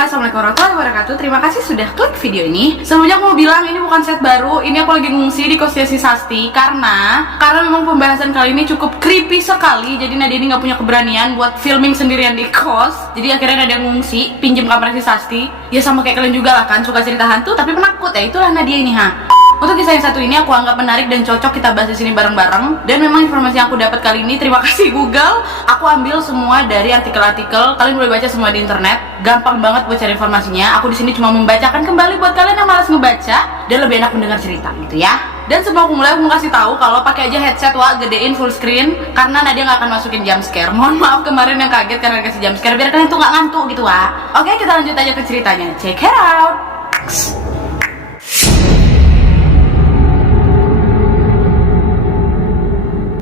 semua, assalamualaikum warahmatullahi wabarakatuh. Terima kasih sudah klik video ini. Sebelumnya aku mau bilang ini bukan set baru. Ini aku lagi ngungsi di kosnya si Sasti karena memang pembahasan kali ini cukup creepy sekali. Jadi Nadia ini nggak punya keberanian buat filming sendirian di kos. Jadi akhirnya Nadia ngungsi, pinjem kamar si Sasti. Ya sama kayak kalian juga lah kan, suka cerita hantu tapi penakut ya. Itulah Nadia ini ha. Untuk kisah yang satu ini aku anggap menarik dan cocok kita bahas di sini bareng-bareng. Dan memang informasi yang aku dapat kali ini, terima kasih Google, aku ambil semua dari artikel-artikel. Kalian boleh baca semua di internet. Gampang banget buat cari informasinya. Aku di sini cuma membacakan kembali buat kalian yang malas ngebaca dan lebih enak mendengar cerita gitu ya. Dan sebelum aku mulai, aku mau kasih tahu kalau pakai aja headset gedein full screen karena Nadia nggak akan masukin jump scare. Mohon maaf kemarin yang kaget karena kasih jump scare, biar kalian tuh nggak ngantuk gitu Oke, kita lanjut aja ke ceritanya. Check it out.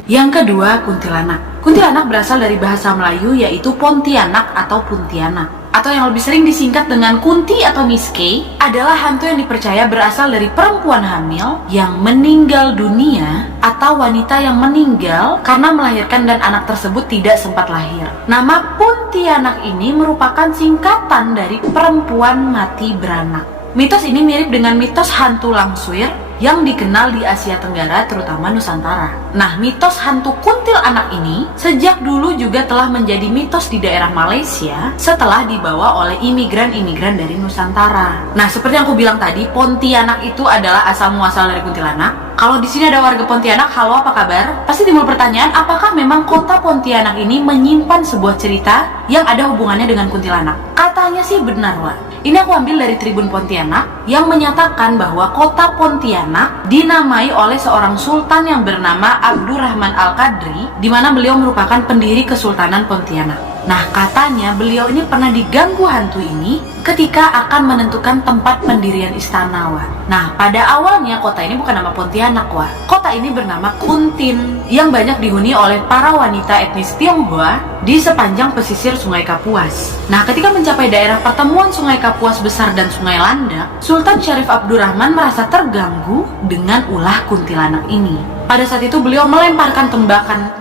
Yang kedua, kuntilanak. Kuntilanak berasal dari bahasa Melayu yaitu Pontianak atau Puntianak, atau yang lebih sering disingkat dengan Kunti atau Miske, adalah hantu yang dipercaya berasal dari perempuan hamil yang meninggal dunia atau wanita yang meninggal karena melahirkan dan anak tersebut tidak sempat lahir. Nama Puntianak ini merupakan singkatan dari perempuan mati beranak. Mitos ini mirip dengan mitos hantu Langsuir yang dikenal di Asia Tenggara, terutama Nusantara. Nah, mitos hantu kuntil anak ini sejak dulu juga telah menjadi mitos di daerah Malaysia setelah dibawa oleh imigran-imigran dari Nusantara. Nah, seperti yang aku bilang tadi, Pontianak itu adalah asal-muasal dari kuntilanak. Kalau di sini ada warga Pontianak, halo apa kabar? Pasti timbul pertanyaan, apakah memang kota Pontianak ini menyimpan sebuah cerita yang ada hubungannya dengan kuntilanak? Katanya sih benar, Wak. Ini aku ambil dari Tribun Pontianak yang menyatakan bahwa kota Pontianak dinamai oleh seorang sultan yang bernama Abdurrahman Al-Qadri, di mana beliau merupakan pendiri Kesultanan Pontianak. Nah, katanya beliau ini pernah diganggu hantu ini ketika akan menentukan tempat pendirian istana, Wah. Nah, pada awalnya kota ini bukan nama Pontianak, Wah. Kota ini bernama Kuntin, yang banyak dihuni oleh para wanita etnis Tionghoa di sepanjang pesisir Sungai Kapuas. Nah, ketika mencapai daerah pertemuan Sungai Kapuas Besar dan Sungai Landak, Sultan Syarif Abdurrahman merasa terganggu dengan ulah kuntilanak ini. Pada saat itu beliau melemparkan tembakan.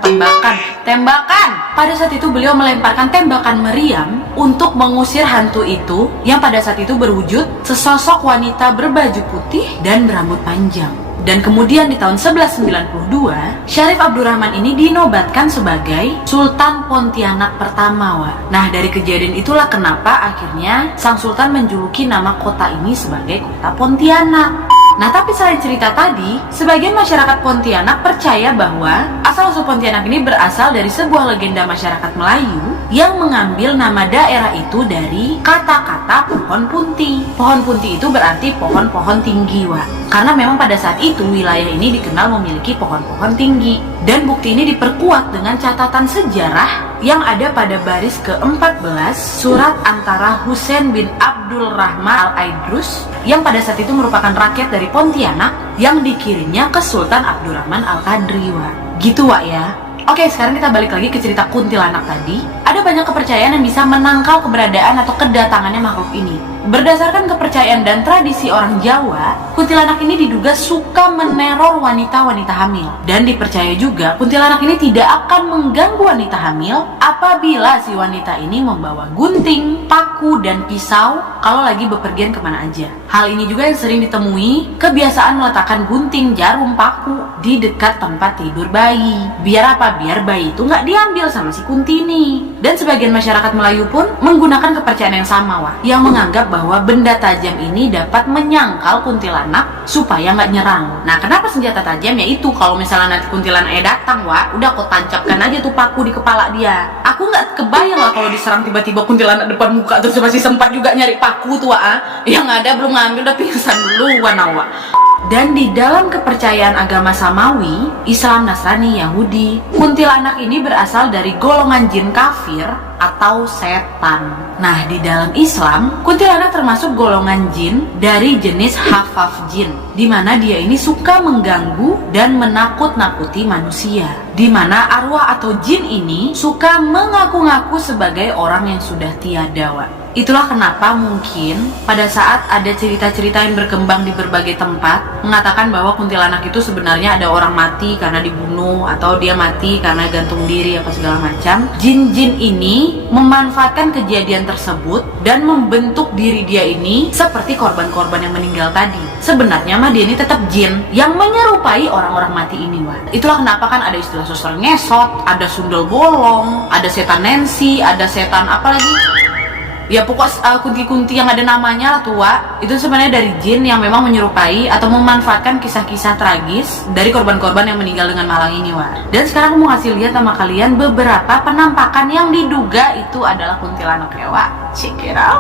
Pada saat itu beliau melemparkan tembakan meriam untuk mengusir hantu itu, yang pada saat itu berwujud sesosok wanita berbaju putih dan berambut panjang. Dan kemudian di tahun 1192, Syarif Abdurrahman ini dinobatkan sebagai Sultan Pontianak pertama, Wah. Nah, dari kejadian itulah kenapa akhirnya sang sultan menjuluki nama kota ini sebagai kota Pontianak. Nah, tapi selain cerita tadi, sebagian masyarakat Pontianak percaya bahwa asal-usul Pontianak ini berasal dari sebuah legenda masyarakat Melayu yang mengambil nama daerah itu dari kata-kata pohon punti. Pohon punti itu berarti pohon-pohon tinggi, Wak. Karena memang pada saat itu wilayah ini dikenal memiliki pohon-pohon tinggi. Dan bukti ini diperkuat dengan catatan sejarah yang ada pada baris ke-14 surat antara Husain bin Abdul Rahman Al-Aidrus yang pada saat itu merupakan rakyat dari Pontianak yang dikirimnya ke Sultan Abdurrahman Al-Qadri, Wak. Gitu, Wak ya. Oke, sekarang kita balik lagi ke cerita kuntilanak tadi. Ada banyak kepercayaan yang bisa menangkal keberadaan atau kedatangannya makhluk ini. Berdasarkan kepercayaan dan tradisi orang Jawa, kuntilanak ini diduga suka meneror wanita-wanita hamil. Dan dipercaya juga kuntilanak ini tidak akan mengganggu wanita hamil apabila si wanita ini membawa gunting, paku, dan pisau kalau lagi bepergian kemana aja. Hal ini juga yang sering ditemui, kebiasaan meletakkan gunting, jarum, paku di dekat tempat tidur bayi. Biar apa? Biar bayi itu nggak diambil sama si kunti ini. Dan sebagian masyarakat Melayu pun menggunakan kepercayaan yang sama, Wah, yang menganggap bahwa benda tajam ini dapat menyangkal kuntilanak supaya nggak nyerang. Nah, kenapa senjata tajam? Yaitu kalau misalnya nanti kuntilanaknya datang, Wah, udah kau tancapkan aja tuh paku di kepala dia. Aku nggak kebayang lah kalau diserang tiba-tiba kuntilanak depan muka terus masih sempat juga nyari paku tuh, Wah. Yang ada belum ngambil udah pingsan duluan, Wah. Dan di dalam kepercayaan agama Samawi, Islam, Nasrani, Yahudi, kuntilanak ini berasal dari golongan jin kafir atau setan. Nah, di dalam Islam, kuntilanak termasuk golongan jin dari jenis hafaf jin, di mana dia ini suka mengganggu dan menakut-nakuti manusia. Di mana arwah atau jin ini suka mengaku-ngaku sebagai orang yang sudah tiada, Wak. Itulah kenapa mungkin pada saat ada cerita-cerita yang berkembang di berbagai tempat mengatakan bahwa kuntilanak itu sebenarnya ada orang mati karena dibunuh, atau dia mati karena gantung diri apa segala macam. Jin-jin ini memanfaatkan kejadian tersebut dan membentuk diri dia ini seperti korban-korban yang meninggal tadi. Sebenarnya mah dia ini tetap jin yang menyerupai orang-orang mati ini, wah. Itulah kenapa kan ada istilah suster ngesot, ada sundel bolong, ada setan Nancy, ada setan apa lagi? Ya pokok kunti-kunti yang ada namanya lah tua. Itu sebenarnya dari jin yang memang menyerupai atau memanfaatkan kisah-kisah tragis dari korban-korban yang meninggal dengan malang ini, wah. Dan sekarang aku mau ngasih lihat sama kalian beberapa penampakan yang diduga itu adalah kuntilanak ya, wah. Check it out.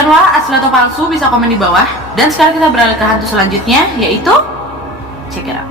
Kalianlah asli atau palsu bisa komen di bawah. Dan sekarang kita beralih ke hantu selanjutnya, yaitu check it out.